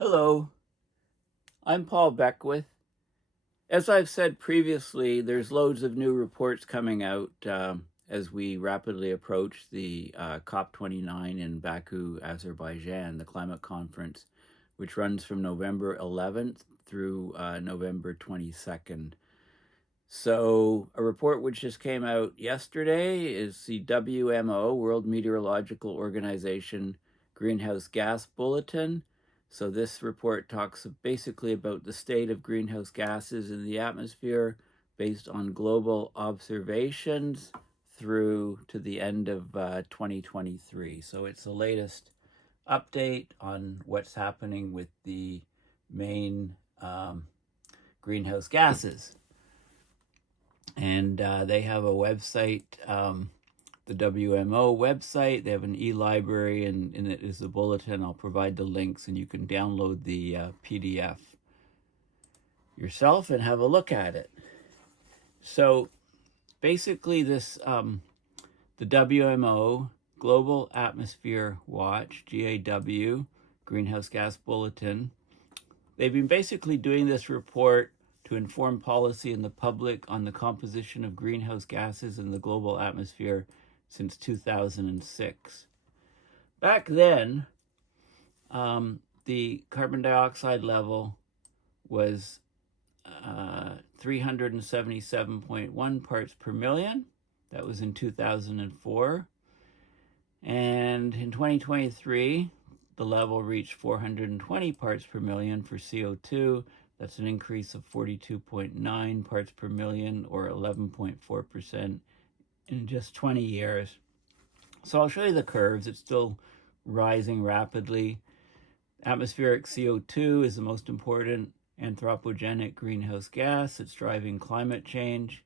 Hello, I'm Paul Beckwith. As I've said previously, there's loads of new reports coming out as we rapidly approach the COP29 in Baku, Azerbaijan, the climate conference, which runs from November 11th through November 22nd. So a report which just came out yesterday is the WMO, World Meteorological Organization Greenhouse Gas Bulletin. So this report talks basically about the state of greenhouse gases in the atmosphere based on global observations through to the end of 2023. So it's the latest update on what's happening with the main greenhouse gases. And they have a website, the WMO website. They have an e-library, and in it is the bulletin. I'll provide the links, and you can download the PDF yourself and have a look at it. So basically this, the WMO, Global Atmosphere Watch, GAW, Greenhouse Gas Bulletin, they've been basically doing this report to inform policy in the public on the composition of greenhouse gases in the global atmosphere since 2006. Back then, the carbon dioxide level was 377.1 parts per million. That was in 2004. And in 2023, the level reached 420 parts per million for CO2. That's an increase of 42.9 parts per million, or 11.4% in just 20 years. So I'll show you the curves. It's still rising rapidly. Atmospheric CO2 is the most important anthropogenic greenhouse gas. It's driving climate change.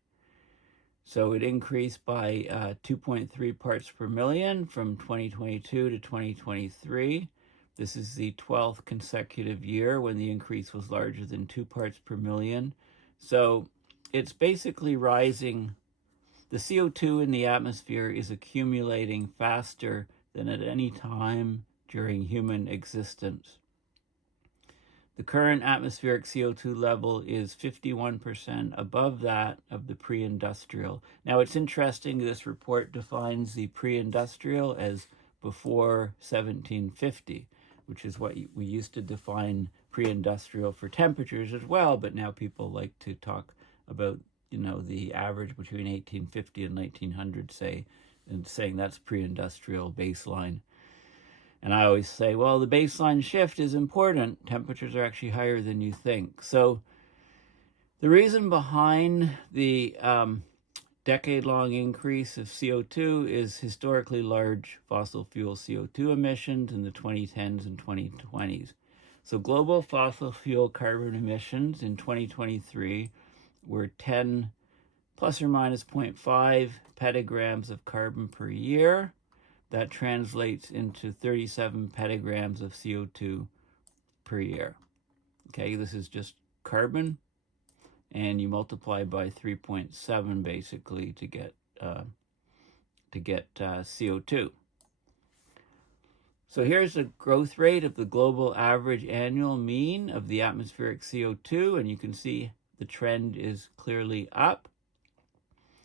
So it increased by 2.3 parts per million from 2022 to 2023. This is the 12th consecutive year when the increase was larger than 2 parts per million. So it's basically rising. The CO2 in the atmosphere is accumulating faster than at any time during human existence. The current atmospheric CO2 level is 51% above that of the pre-industrial. Now it's interesting, this report defines the pre-industrial as before 1750. Which is what we used to define pre-industrial for temperatures as well, but now people like to talk about, the average between 1850 and 1900, say, and saying that's pre-industrial baseline. And I always say, well, the baseline shift is important. Temperatures are actually higher than you think. So the reason behind the decade-long increase of CO2 is historically large fossil fuel CO2 emissions in the 2010s and 2020s. So global fossil fuel carbon emissions in 2023 were 10 plus or minus 0.5 petagrams of carbon per year. That translates into 37 petagrams of CO2 per year. Okay, this is just carbon, and you multiply by 3.7 basically to get CO2. So here's the growth rate of the global average annual mean of the atmospheric CO2, and you can see the trend is clearly up.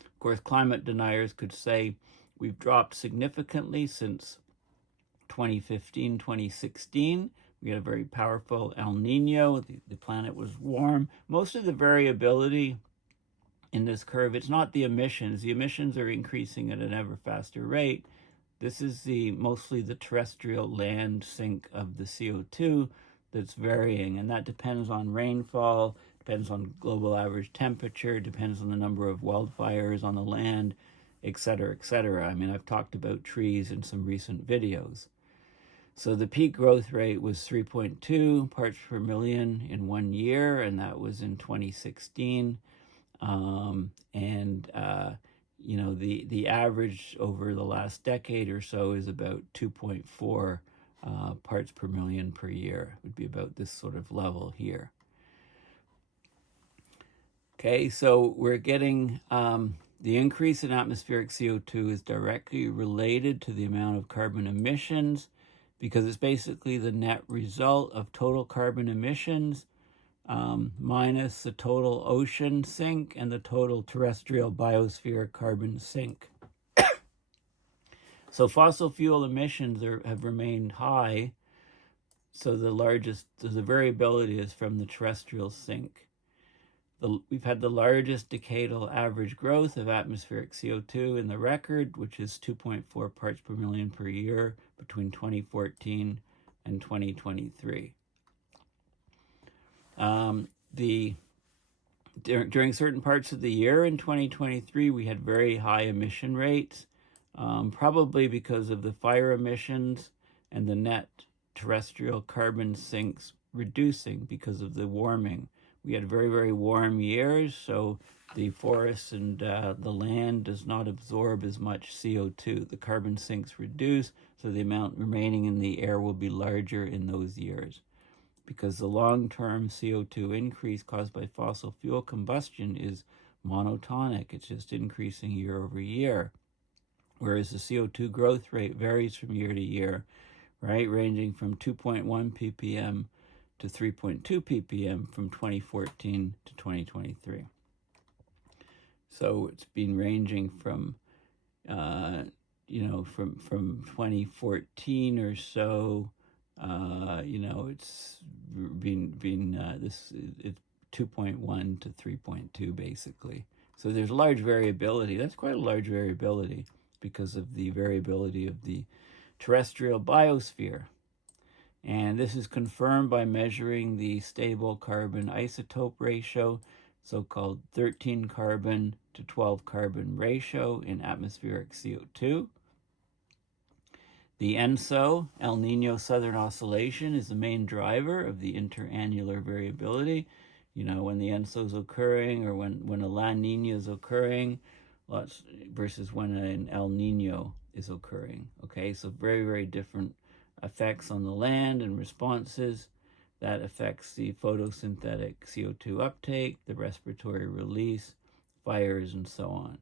Of course, climate deniers could say we've dropped significantly since 2015, 2016. We had a very powerful El Nino. The planet was warm. Most of the variability in this curve, it's not the emissions. The emissions are increasing at an ever faster rate. This is mostly the terrestrial land sink of the CO2 that's varying, and that depends on rainfall, depends on global average temperature, depends on the number of wildfires on the land, etc., etc. I mean, I've talked about trees in some recent videos. So the peak growth rate was 3.2 parts per million in 1 year, and that was in 2016. The average over the last decade or so is about 2.4 parts per million per year. It would be about this sort of level here. Okay, so we're getting the increase in atmospheric CO2 is directly related to the amount of carbon emissions because it's basically the net result of total carbon emissions minus the total ocean sink and the total terrestrial biosphere carbon sink. So fossil fuel emissions have remained high, so the variability is from the terrestrial sink. We've had the largest decadal average growth of atmospheric CO2 in the record, which is 2.4 parts per million per year between 2014 and 2023. During certain parts of the year in 2023, we had very high emission rates, probably because of the fire emissions and the net terrestrial carbon sinks reducing because of the warming. We had very, very warm years, so the forests and the land does not absorb as much CO2. The carbon sinks reduce, so the amount remaining in the air will be larger in those years. Because the long-term CO2 increase caused by fossil fuel combustion is monotonic. It's just increasing year over year. Whereas the CO2 growth rate varies from year to year, right? Ranging from 2.1 ppm to 3.2 ppm from 2014 to 2023. So it's been ranging from, from 2014 or so. It's it's 2.1 to 3.2 basically. So there's large variability. That's quite a large variability because of the variability of the terrestrial biosphere. And this is confirmed by measuring the stable carbon isotope ratio, so-called 13 carbon to 12 carbon ratio in atmospheric CO2. The ENSO, El Nino Southern Oscillation, is the main driver of the interannular variability. When the ENSO is occurring or when a La Nina is occurring, versus when an El Nino is occurring. Okay, so very, very different effects on the land and responses. That affects the photosynthetic CO2 uptake, the respiratory release, fires, and so on.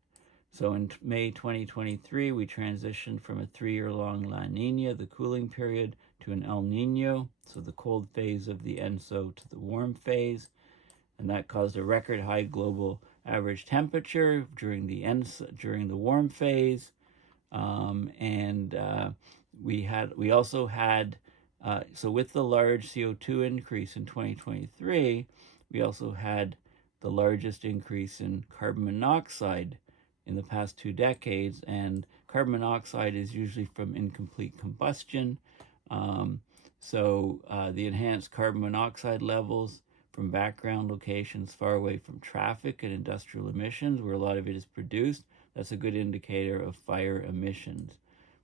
So in May 2023, we transitioned from a 3-year-long La Nina, the cooling period, to an El Nino, so the cold phase of the ENSO to the warm phase. And that caused a record high global average temperature during the warm phase. We also had, so with the large CO2 increase in 2023, we also had the largest increase in carbon monoxide in the past 2 decades, and carbon monoxide is usually from incomplete combustion. The enhanced carbon monoxide levels from background locations far away from traffic and industrial emissions, where a lot of it is produced, that's a good indicator of fire emissions.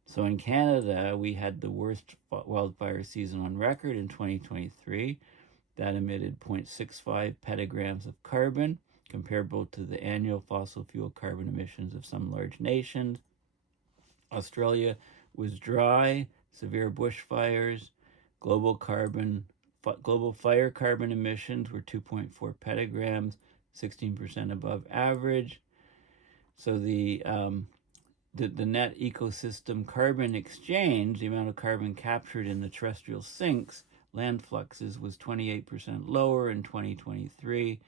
So in Canada, we had the worst wildfire season on record in 2023. That emitted 0.65 petagrams of carbon, comparable to the annual fossil fuel carbon emissions of some large nations. Australia was dry, severe bushfires, global fire carbon emissions were 2.4 petagrams, 16% above average. So the net ecosystem carbon exchange, the amount of carbon captured in the terrestrial sinks, land fluxes, was 28% lower in 2023.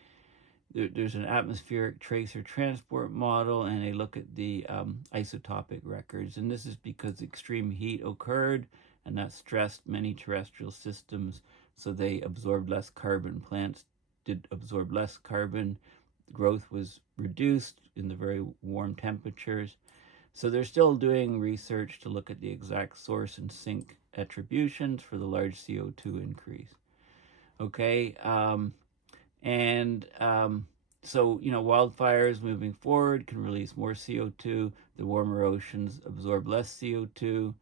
There's an atmospheric tracer transport model, and they look at the isotopic records. And this is because extreme heat occurred, and that stressed many terrestrial systems, so they absorbed less carbon. Plants did absorb less carbon. Growth was reduced in the very warm temperatures. So they're still doing research to look at the exact source and sink attributions for the large CO2 increase. Okay, so, wildfires moving forward can release more CO2. The warmer oceans absorb less CO2.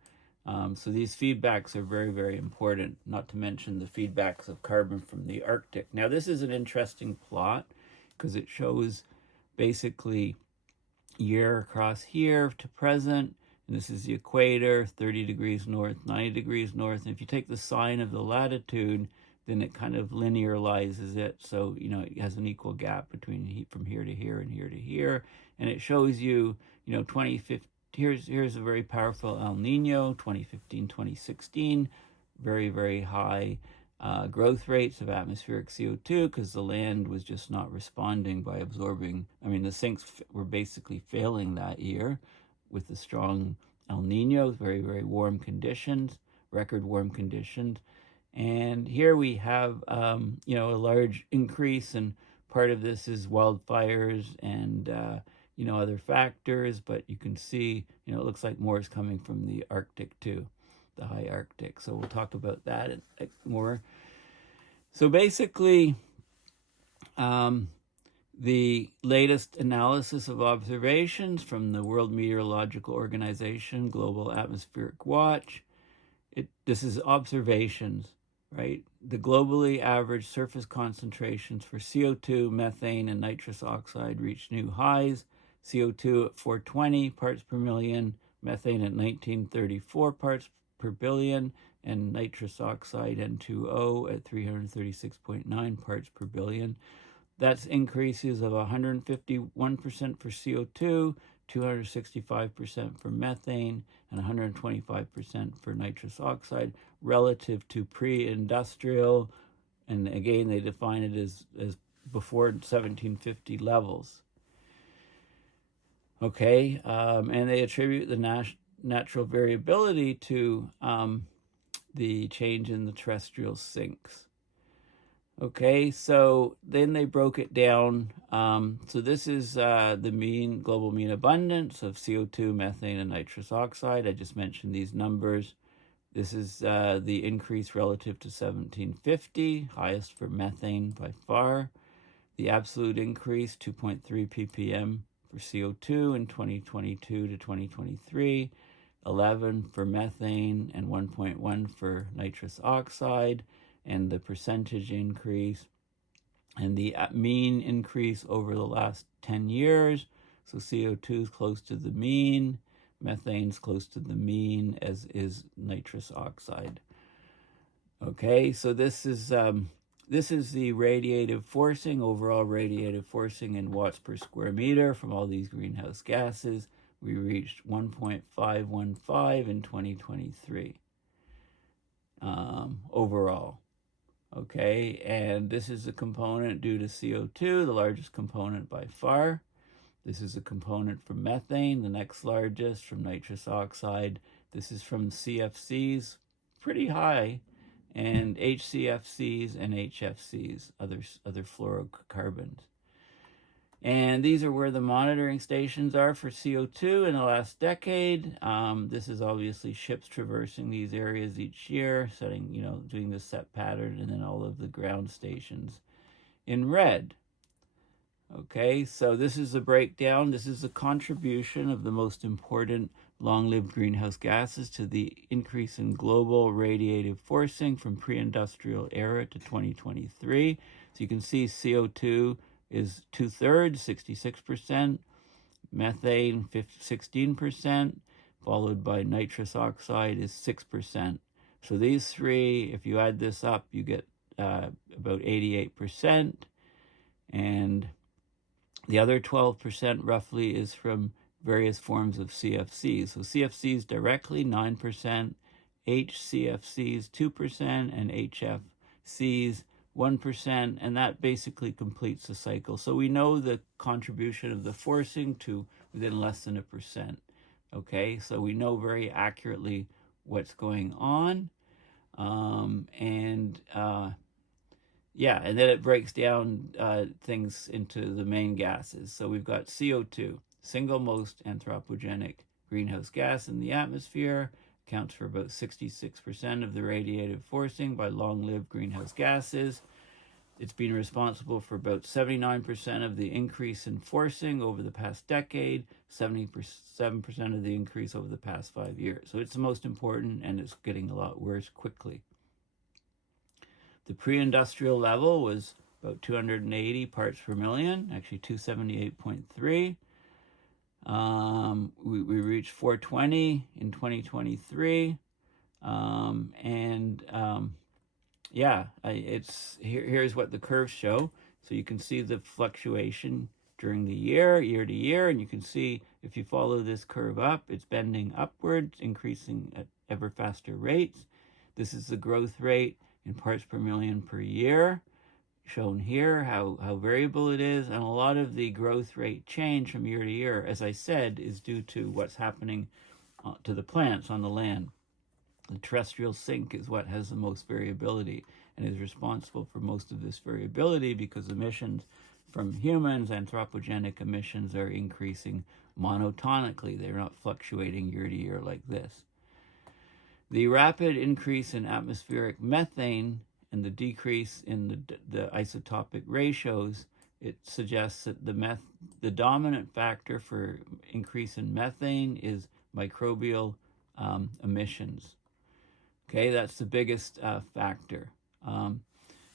So these feedbacks are very, very important, not to mention the feedbacks of carbon from the Arctic. Now, this is an interesting plot because it shows basically year across here to present. And this is the equator, 30 degrees north, 90 degrees north. And if you take the sine of the latitude, then it kind of linearizes it. So, it has an equal gap between heat from here to here and here to here. And it shows you, here's a very powerful El Nino, 2015, 2016, very, very high growth rates of atmospheric CO2 because the land was just not responding by absorbing. I mean, the sinks were basically failing that year with the strong El Nino, very, very warm conditions, record warm conditions. And here we have, a large increase, and part of this is wildfires and, other factors, but you can see, it looks like more is coming from the Arctic too, the high Arctic. So we'll talk about that more. So basically, the latest analysis of observations from the World Meteorological Organization, Global Atmospheric Watch, this is observations, right? The globally average surface concentrations for CO2, methane, and nitrous oxide reached new highs. CO2 at 420 parts per million, methane at 1934 parts per billion, and nitrous oxide N2O at 336.9 parts per billion. That's increases of 151% for CO2, 265% for methane, and 125% for nitrous oxide relative to pre-industrial, and again they define it as before 1750 levels. Okay, and they attribute the natural variability to the change in the terrestrial sinks. Okay, so then they broke it down. So this is the global mean abundance of CO2, methane, and nitrous oxide. I just mentioned these numbers. This is the increase relative to 1750, highest for methane by far. The absolute increase, 2.3 ppm for CO2 in 2022 to 2023, 11 for methane, and 1.1 for nitrous oxide. And the percentage increase and the mean increase over the last 10 years. So CO2 is close to the mean, methane's close to the mean, as is nitrous oxide. Okay, so this is the radiative forcing, overall radiative forcing in watts per square meter from all these greenhouse gases. We reached 1.515 in 2023 overall. Okay, and this is a component due to CO2, the largest component by far. This is a component from methane, the next largest, from nitrous oxide. This is from CFCs, pretty high, and HCFCs and HFCs, other fluorocarbons. And these are where the monitoring stations are for CO2 in the last decade. This is obviously ships traversing these areas each year, doing the set pattern, and then all of the ground stations in red. Okay, so this is a breakdown. This is a contribution of the most important long-lived greenhouse gases to the increase in global radiative forcing from pre-industrial era to 2023. So you can see CO2 is 2/3, 66%, methane 16%, followed by nitrous oxide is 6%. So these three, if you add this up, you get about 88%, and the other 12% roughly is from various forms of CFCs. So CFCs directly 9%, HCFCs 2%, and HFCs 1%, and that basically completes the cycle. So we know the contribution of the forcing to within less than 1%. Okay, so we know very accurately what's going on. And then it breaks down things into the main gases. So we've got CO2, single most anthropogenic greenhouse gas in the atmosphere, accounts for about 66% of the radiative forcing by long-lived greenhouse gases. It's been responsible for about 79% of the increase in forcing over the past decade, 77% of the increase over the past 5 years. So it's the most important, and it's getting a lot worse quickly. The pre-industrial level was about 280 parts per million, actually 278.3. We reached 420 in 2023. Here's what the curves show. So you can see the fluctuation during the year to year, and you can see If you follow this curve up, it's bending upwards, increasing at ever faster rates. This is the growth rate in parts per million per year, shown here, how variable it is. And a lot of the growth rate change from year to year, as I said, is due to what's happening to the plants on the land. The terrestrial sink is what has the most variability and is responsible for most of this variability, because emissions from humans, anthropogenic emissions, are increasing monotonically. They're not fluctuating year to year like this. The rapid increase in atmospheric methane and the decrease in the isotopic ratios, it suggests that the dominant factor for increase in methane is microbial emissions. Okay, that's the biggest factor.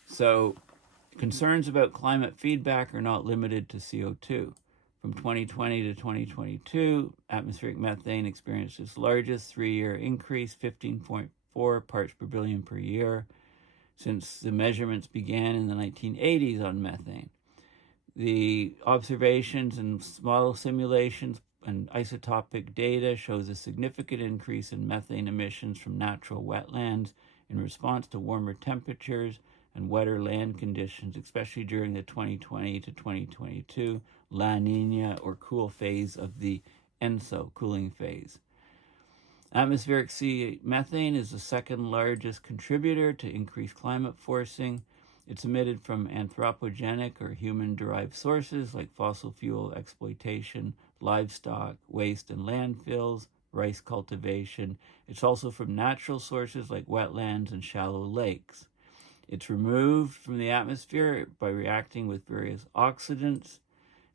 So concerns about climate feedback are not limited to CO2. From 2020 to 2022, atmospheric methane experienced its largest 3-year increase, 15.4 parts per billion per year, since the measurements began in the 1980s on methane. The observations and model simulations and isotopic data shows a significant increase in methane emissions from natural wetlands in response to warmer temperatures and wetter land conditions, especially during the 2020 to 2022 La Nina or cool phase of the ENSO, cooling phase. Atmospheric sea methane is the second largest contributor to increased climate forcing. It's emitted from anthropogenic or human-derived sources like fossil fuel exploitation, livestock, waste and landfills, rice cultivation. It's also from natural sources like wetlands and shallow lakes. It's removed from the atmosphere by reacting with various oxidants.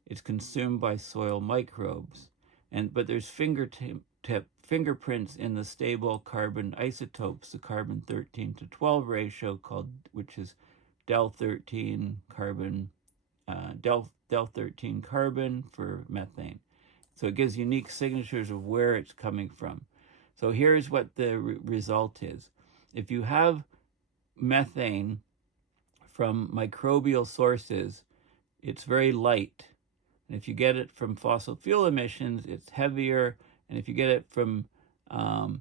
It's consumed by soil microbes. But there's fingerprints in the stable carbon isotopes, the carbon 13 to 12 ratio, which is del 13 carbon for methane. So it gives unique signatures of where it's coming from. So here's what the result is. If you have methane from microbial sources, it's very light. And if you get it from fossil fuel emissions, it's heavier. And if you get it from biomass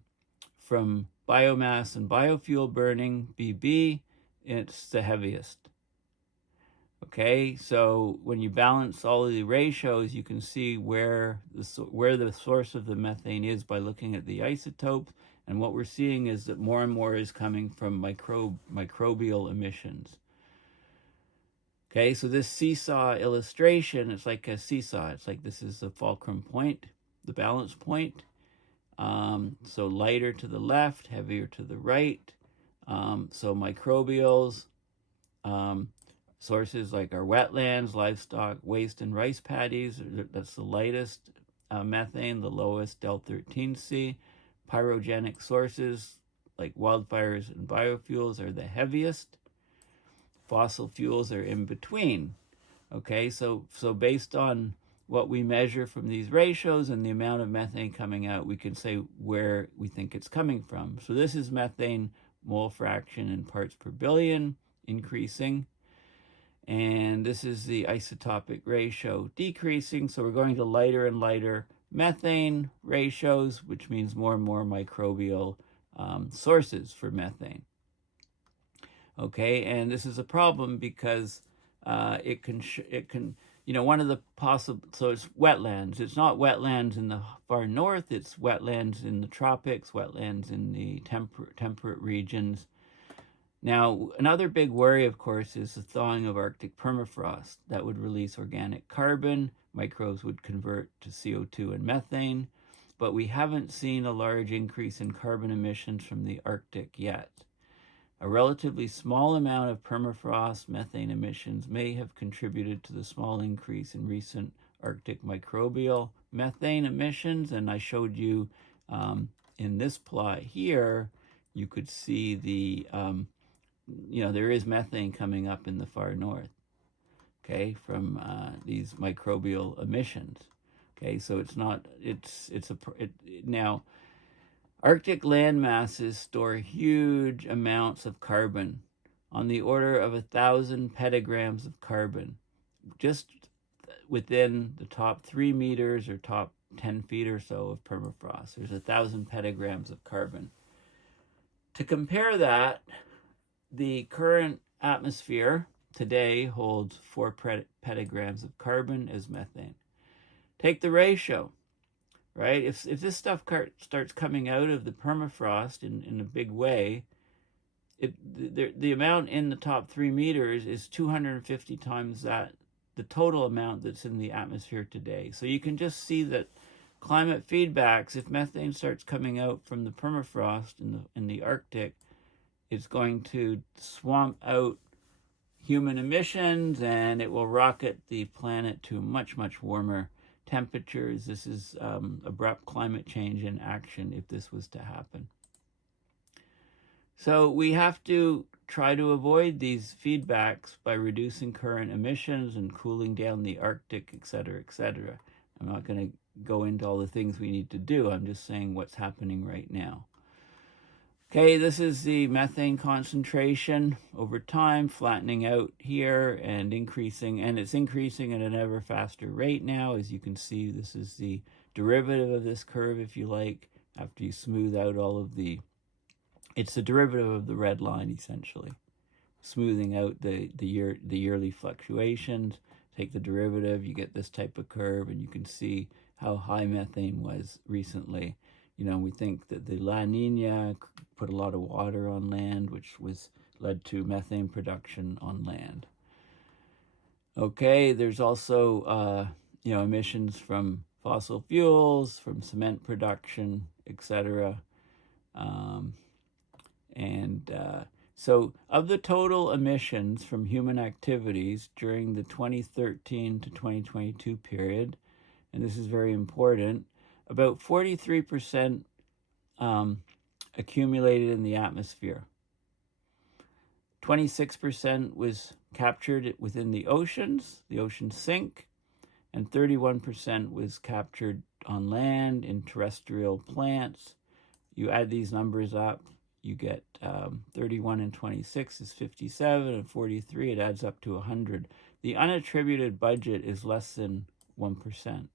and biofuel burning, BB, it's the heaviest. Okay, so when you balance all of the ratios, you can see where the source of the methane is by looking at the isotopes. And what we're seeing is that more and more is coming from microbial emissions. Okay, so this seesaw illustration, it's like a seesaw. It's like this is the fulcrum point, the balance point. So lighter to the left, heavier to the right. So microbials, sources like our wetlands, livestock, waste, and rice paddies, that's the lightest methane, the lowest del 13C. Pyrogenic sources like wildfires and biofuels are the heaviest. Fossil fuels are in between. Okay, so based on what we measure from these ratios and the amount of methane coming out, we can say where we think it's coming from. So this is methane mole fraction in parts per billion increasing. And this is the isotopic ratio decreasing. So we're going to lighter and lighter methane ratios, which means more and more microbial sources for methane. Okay, and this is a problem because it can, one of the possible, so it's wetlands. It's not wetlands in the far north, it's wetlands in the tropics, wetlands in the temperate regions. Now, another big worry, of course, is the thawing of Arctic permafrost. That would release organic carbon. Microbes would convert to CO2 and methane. But we haven't seen a large increase in carbon emissions from the Arctic yet. A relatively small amount of permafrost methane emissions may have contributed to the small increase in recent Arctic microbial methane emissions. And I showed you in this plot here, you could see the there is methane coming up in the far north, okay, from these microbial emissions. Okay, so it's not, now, Arctic land masses store huge amounts of carbon, on the order of 1,000 petagrams of carbon, just within the top 3 meters or top 10 feet or so of permafrost. There's 1,000 petagrams of carbon. To compare that, the current atmosphere today holds 4 petagrams of carbon as methane. Take the ratio, right? If this stuff starts coming out of the permafrost in a big way, the amount in the top 3 meters is 250 times that, the total amount that's in the atmosphere today. So you can just see that climate feedbacks, if methane starts coming out from the permafrost in the Arctic, it's going to swamp out human emissions, and it will rocket the planet to much, much warmer temperatures. This is abrupt climate change in action if this was to happen. So we have to try to avoid these feedbacks by reducing current emissions and cooling down the Arctic, et cetera, et cetera. I'm not going to go into all the things we need to do. I'm just saying what's happening right now. Okay, this is the methane concentration over time, flattening out here and increasing, and it's increasing at an ever faster rate now. As you can see, this is the derivative of this curve, if you like, after you smooth out all of it's the derivative of the red line, essentially. Smoothing out the yearly fluctuations, take the derivative, you get this type of curve, and you can see how high methane was recently. You know, we think that the La Nina put a lot of water on land, which led to methane production on land. Okay, there's also, emissions from fossil fuels, from cement production, etc. So of the total emissions from human activities during the 2013 to 2022 period, and this is very important, about 43% accumulated in the atmosphere. 26% was captured within the oceans sink, and 31% was captured on land in terrestrial plants. You add these numbers up, you get 31 and 26 is 57, and 43, it adds up to 100. The unattributed budget is less than 1%.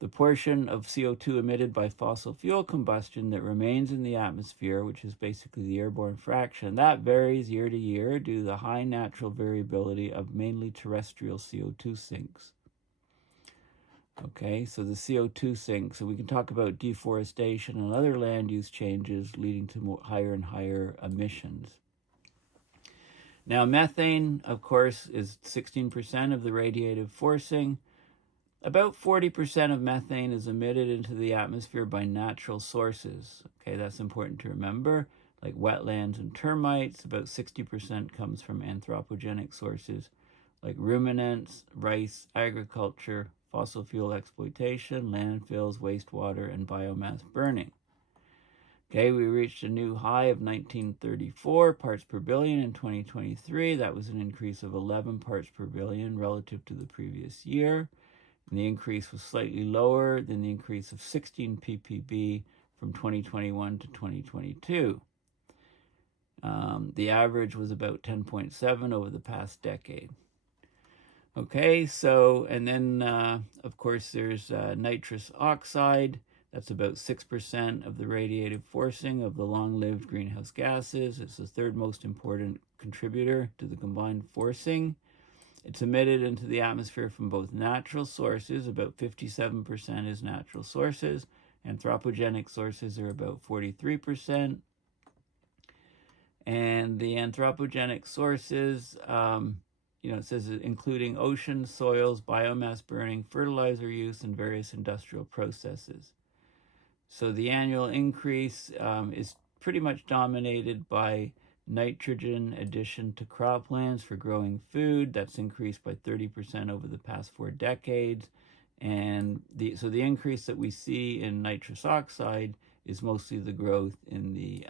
The portion of CO2 emitted by fossil fuel combustion that remains in the atmosphere, which is basically the airborne fraction, that varies year to year due to the high natural variability of mainly terrestrial CO2 sinks. Okay, so the CO2 sinks, so we can talk about deforestation and other land use changes leading to higher and higher emissions. Now, methane, of course, is 16% of the radiative forcing. About 40% of methane is emitted into the atmosphere by natural sources. Okay, that's important to remember, like wetlands and termites. About 60% comes from anthropogenic sources like ruminants, rice, agriculture, fossil fuel exploitation, landfills, wastewater, and biomass burning. Okay, we reached a new high of 1934 parts per billion in 2023. That was an increase of 11 parts per billion relative to the previous year. And the increase was slightly lower than the increase of 16 ppb from 2021 to 2022. The average was about 10.7 over the past decade. Okay, so, and then, of course, there's nitrous oxide. That's about 6% of the radiative forcing of the long-lived greenhouse gases. It's the third most important contributor to the combined forcing. It's emitted into the atmosphere from both natural sources, about 57% is natural sources. Anthropogenic sources are about 43%. And the anthropogenic sources, it says including oceans, soils, biomass burning, fertilizer use, and various industrial processes. So the annual increase is pretty much dominated by nitrogen addition to croplands for growing food. That's increased by 30% over the past 4 decades. And so the increase that we see in nitrous oxide is mostly the growth in the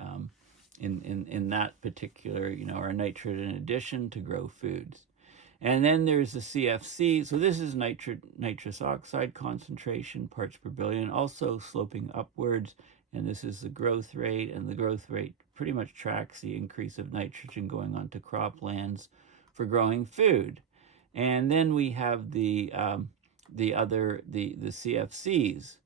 in that particular, our nitrogen addition to grow foods. And then there's the CFC. So this is nitrous oxide concentration, parts per billion, also sloping upwards. And this is the growth rate, and the growth rate pretty much tracks the increase of nitrogen going onto croplands for growing food. And then we have the the CFCs.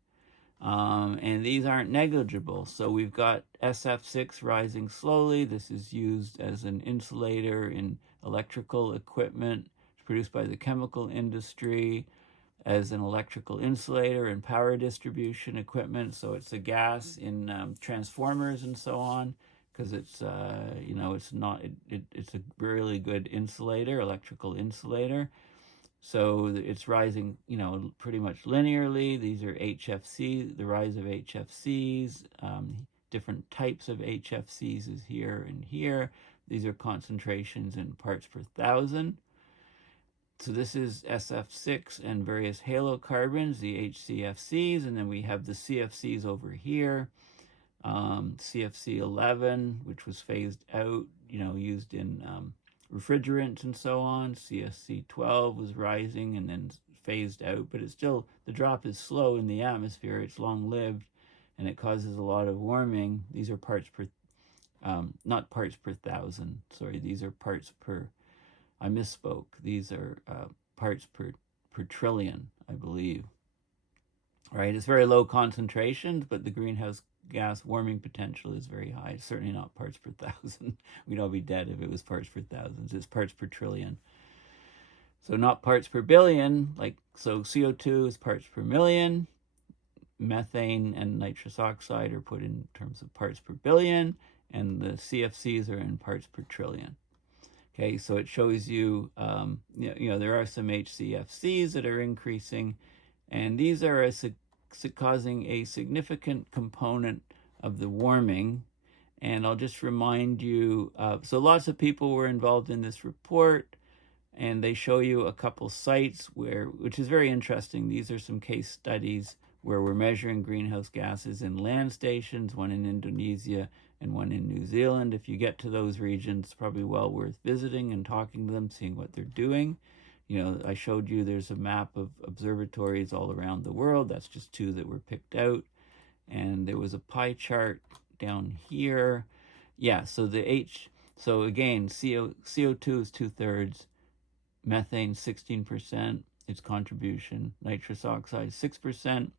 And these aren't negligible. So we've got SF6 rising slowly. This is used as an insulator in electrical equipment produced by the chemical industry, as an electrical insulator and power distribution equipment. So it's a gas in transformers and so on, because it's it's a really good insulator, electrical insulator. So it's rising, pretty much linearly. These are HFC, the rise of HFCs. Different types of HFCs is here and here. These are concentrations in parts per thousand. So this is SF6 and various halocarbons, the HCFCs, and then we have the CFCs over here. CFC 11, which was phased out, used in refrigerants and so on. CFC 12 was rising and then phased out, but it's still, the drop is slow in the atmosphere. It's long-lived, and it causes a lot of warming. These are parts per, not parts per thousand. Sorry, these are parts per. I misspoke. These are parts per trillion, I believe. All right, it's very low concentrations, but the greenhouse gas warming potential is very high. It's certainly not parts per thousand. We'd all be dead if it was parts per thousands. It's parts per trillion. So not parts per billion. So CO2 is parts per million. Methane and nitrous oxide are put in terms of parts per billion, and the CFCs are in parts per trillion. Okay, so it shows you, there are some HCFCs that are increasing, and these are causing a significant component of the warming. And I'll just remind you, so lots of people were involved in this report, and they show you a couple sites which is very interesting. These are some case studies where we're measuring greenhouse gases in land stations, one in Indonesia and one in New Zealand. If you get to those regions, it's probably well worth visiting and talking to them, seeing what they're doing. I showed you there's a map of observatories all around the world. That's just 2 that were picked out. And there was a pie chart down here. Yeah, so again, CO2 is 2/3, methane 16%, its contribution, nitrous oxide 6%.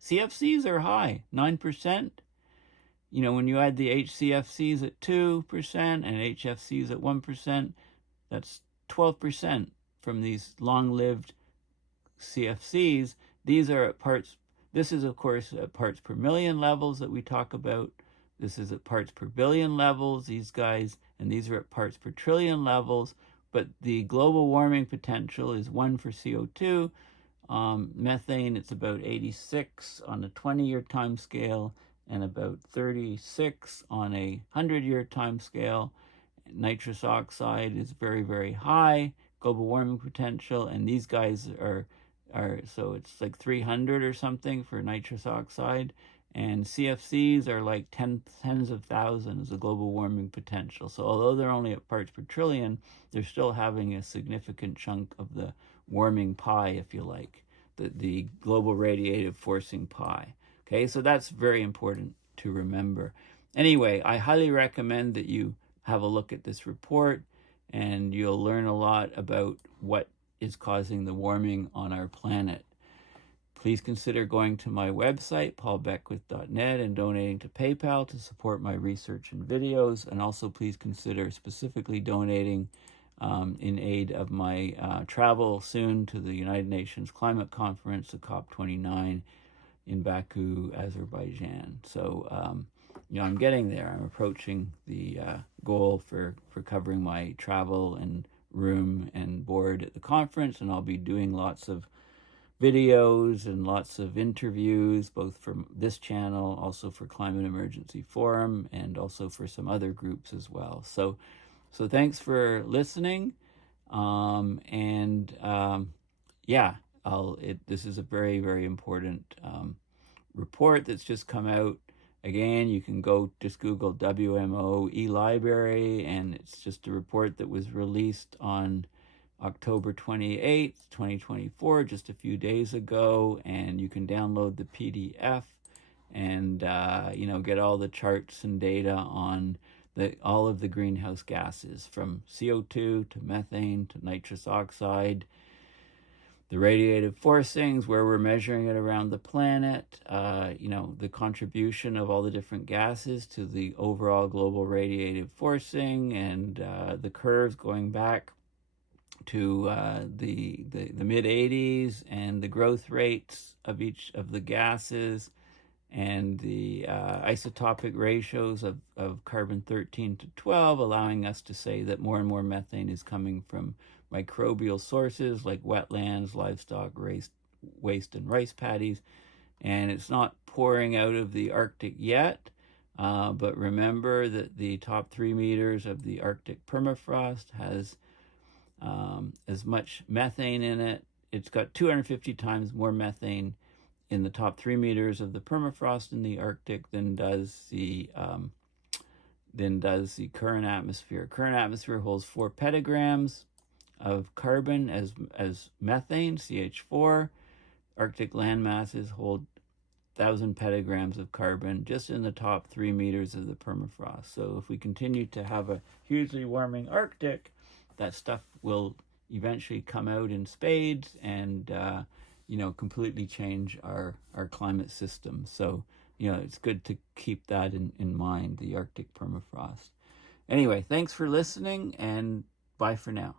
CFCs are high, 9%. When you add the HCFCs at 2% and HFCs at 1%, that's 12% from these long-lived CFCs. These are at parts, this is of course at parts per million levels that we talk about. This is at parts per billion levels, these guys, and these are at parts per trillion levels. But the global warming potential is 1 for CO2. Methane, it's about 86 on a 20-year time scale and about 36 on a 100-year time scale. Nitrous oxide is very, very high global warming potential, and these guys are so it's like 300 or something for nitrous oxide, and CFCs are like tens of thousands of global warming potential. So although they're only at parts per trillion, they're still having a significant chunk of the warming pie, if you like, the global radiative forcing pie. Okay, so that's very important to remember. Anyway, I highly recommend that you have a look at this report, and you'll learn a lot about what is causing the warming on our planet. Please consider going to my website, paulbeckwith.net, and donating to PayPal to support my research and videos. And also please consider specifically donating in aid of my travel soon to the United Nations Climate Conference, the COP29 in Baku, Azerbaijan. So, I'm getting there. I'm approaching the goal for covering my travel and room and board at the conference, and I'll be doing lots of videos and lots of interviews, both from this channel, also for Climate Emergency Forum, and also for some other groups as well. So thanks for listening. This is a very, very important report that's just come out. Again, you can just Google WMO e-library, and it's just a report that was released on October 28th, 2024, just a few days ago, and you can download the PDF and, get all the charts and data on all of the greenhouse gases, from CO2 to methane to nitrous oxide. the radiative forcings, where we're measuring it around the planet, the contribution of all the different gases to the overall global radiative forcing, and the curves going back to the mid 80s, and the growth rates of each of the gases, and the isotopic ratios of carbon 13 to 12, allowing us to say that more and more methane is coming from microbial sources like wetlands, livestock, waste, and rice paddies. And it's not pouring out of the Arctic yet, but remember that the top 3 meters of the Arctic permafrost has as much methane in it. It's got 250 times more methane in the top 3 meters of the permafrost in the Arctic than does the current atmosphere. Current atmosphere holds 4 petagrams of carbon as methane, CH4. Arctic land masses hold 1,000 petagrams of carbon just in the top 3 meters of the permafrost. So if we continue to have a hugely warming Arctic, that stuff will eventually come out in spades and completely change our climate system. So it's good to keep that in mind, the Arctic permafrost. Anyway, thanks for listening, and bye for now.